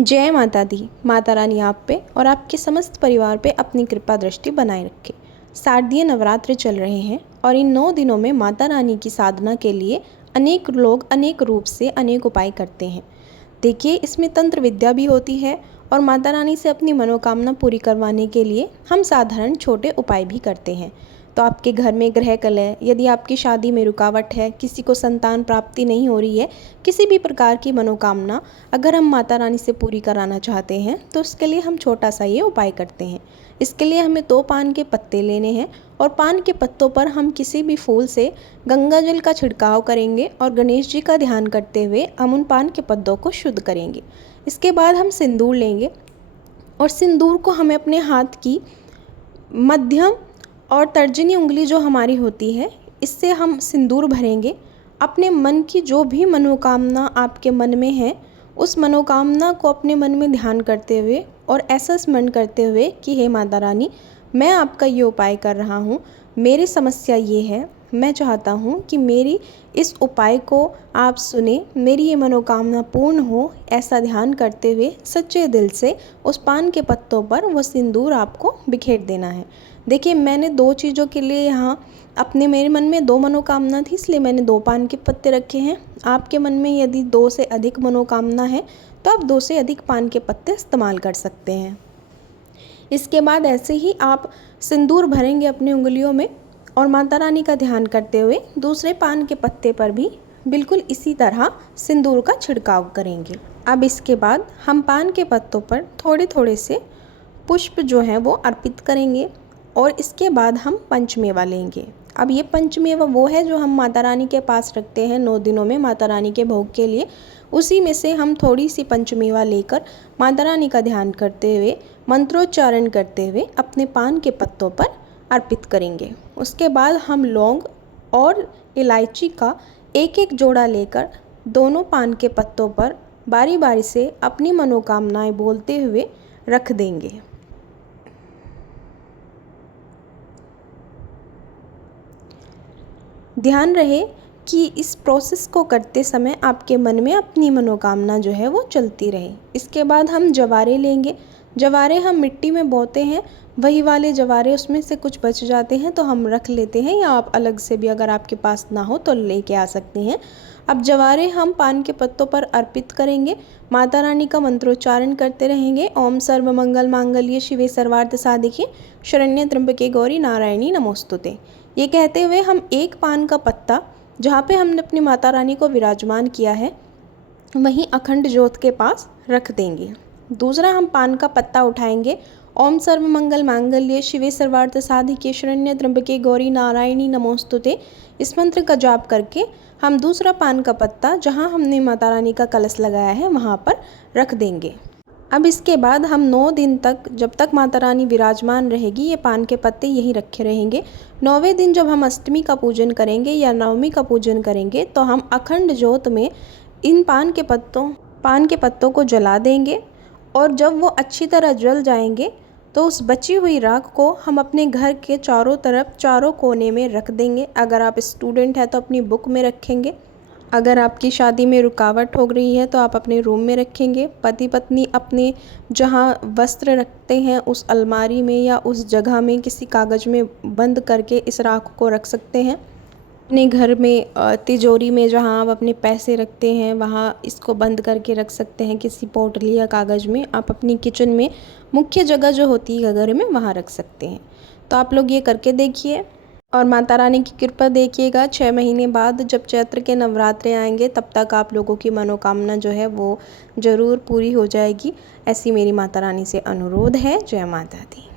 जय माता दी। माता रानी आप पे और आपके समस्त परिवार पे अपनी कृपा दृष्टि बनाए रखे। शारदीय नवरात्र चल रहे हैं और इन 9 दिनों में माता रानी की साधना के लिए अनेक लोग अनेक रूप से अनेक उपाय करते हैं। देखिए, इसमें तंत्र विद्या भी होती है और माता रानी से अपनी मनोकामना पूरी करवाने के लिए हम साधारण छोटे उपाय भी करते हैं। तो आपके घर में ग्रह कलह, यदि आपकी शादी में रुकावट है, किसी को संतान प्राप्ति नहीं हो रही है, किसी भी प्रकार की मनोकामना अगर हम माता रानी से पूरी कराना चाहते हैं तो उसके लिए हम छोटा सा ये उपाय करते हैं। इसके लिए हमें 2 पान के पत्ते लेने हैं और पान के पत्तों पर हम किसी भी फूल से गंगा जल का छिड़काव करेंगे और गणेश जी का ध्यान करते हुए हम उन पान के पत्तों को शुद्ध करेंगे। इसके बाद हम सिंदूर लेंगे और सिंदूर को हमें अपने हाथ की मध्यम और तर्जनी उंगली जो हमारी होती है, इससे हम सिंदूर भरेंगे। अपने मन की जो भी मनोकामना आपके मन में है, उस मनोकामना को अपने मन में ध्यान करते हुए और ऐसा स्मरण करते हुए कि हे माता रानी, मैं आपका ये उपाय कर रहा हूँ, मेरी समस्या ये है, मैं चाहता हूँ कि मेरी इस उपाय को आप सुने, मेरी ये मनोकामना पूर्ण हो। ऐसा ध्यान करते हुए सच्चे दिल से उस पान के पत्तों पर वो सिंदूर आपको बिखेर देना है। देखिए, मैंने 2 चीज़ों के लिए यहाँ मेरे मन में 2 मनोकामना थी, इसलिए मैंने 2 पान के पत्ते रखे हैं। आपके मन में यदि 2 से अधिक मनोकामना है तो आप 2 से अधिक पान के पत्ते इस्तेमाल कर सकते हैं। इसके बाद ऐसे ही आप सिंदूर भरेंगे अपनी उंगलियों में और माता रानी का ध्यान करते हुए दूसरे पान के पत्ते पर भी बिल्कुल इसी तरह सिंदूर का छिड़काव करेंगे। अब इसके बाद हम पान के पत्तों पर थोड़े थोड़े से पुष्प जो हैं वो अर्पित करेंगे और इसके बाद हम पंचमेवा लेंगे। अब ये पंचमेवा वो है जो हम माता रानी के पास रखते हैं 9 दिनों में माता रानी के भोग के लिए। उसी में से हम थोड़ी सी पंचमेवा लेकर माता रानी का ध्यान करते हुए मंत्रोच्चारण करते हुए अपने पान के पत्तों पर अर्पित करेंगे। उसके बाद हम लौंग और इलायची का एक एक जोड़ा लेकर दोनों पान के पत्तों पर बारी बारी से अपनी मनोकामनाएं बोलते हुए रख देंगे। ध्यान रहे कि इस प्रोसेस को करते समय आपके मन में अपनी मनोकामना जो है वो चलती रहे। इसके बाद हम जवारे लेंगे। जवारे हम मिट्टी में बोते हैं, वही वाले जवारे, उसमें से कुछ बच जाते हैं तो हम रख लेते हैं, या आप अलग से भी अगर आपके पास ना हो तो लेके आ सकते हैं। अब जवारे हम पान के पत्तों पर अर्पित करेंगे, माता रानी का मंत्रोच्चारण करते रहेंगे। ओम सर्व मंगल मांगल्ये शिवे सर्वार्थ साधिके शरण्ये त्र्यंबके गौरी नारायणी नमोस्तुते। ये कहते हुए हम एक पान का पत्ता जहाँ पे हमने अपनी माता रानी को विराजमान किया है वहीं अखंड ज्योत के पास रख देंगे। दूसरा हम पान का पत्ता उठाएंगे। ओम सर्व मंगल मांगल्ये शिवे सर्वार्थ साधिके शरण्ये त्र्यंबके गौरी नारायणी नमोस्तुते, इस मंत्र का जाप करके हम दूसरा पान का पत्ता जहाँ हमने माता रानी का कलश लगाया है वहाँ पर रख देंगे। अब इसके बाद हम 9 दिन तक, जब तक माता रानी विराजमान रहेगी, ये पान के पत्ते यहीं रखे रहेंगे। 9वें दिन जब हम अष्टमी का पूजन करेंगे या नवमी का पूजन करेंगे तो हम अखंड ज्योत में इन पान के पत्तों को जला देंगे और जब वो अच्छी तरह जल जाएंगे तो उस बची हुई राख को हम अपने घर के चारों तरफ, चारों कोने में रख देंगे। अगर आप स्टूडेंट हैं तो अपनी बुक में रखेंगे, अगर आपकी शादी में रुकावट हो रही है तो आप अपने रूम में रखेंगे। पति पत्नी अपने जहाँ वस्त्र रखते हैं उस अलमारी में या उस जगह में किसी कागज़ में बंद करके इस राख को रख सकते हैं। अपने घर में तिजोरी में जहाँ आप अपने पैसे रखते हैं वहाँ इसको बंद करके रख सकते हैं किसी पोटली या कागज़ में। आप अपनी किचन में मुख्य जगह जो होती है घर में वहाँ रख सकते हैं। तो आप लोग ये करके देखिए और माता रानी की कृपा देखिएगा। 6 महीने बाद जब चैत्र के नवरात्रे आएंगे तब तक आप लोगों की मनोकामना जो है वो ज़रूर पूरी हो जाएगी। ऐसी मेरी माता रानी से अनुरोध है। जय माता दी।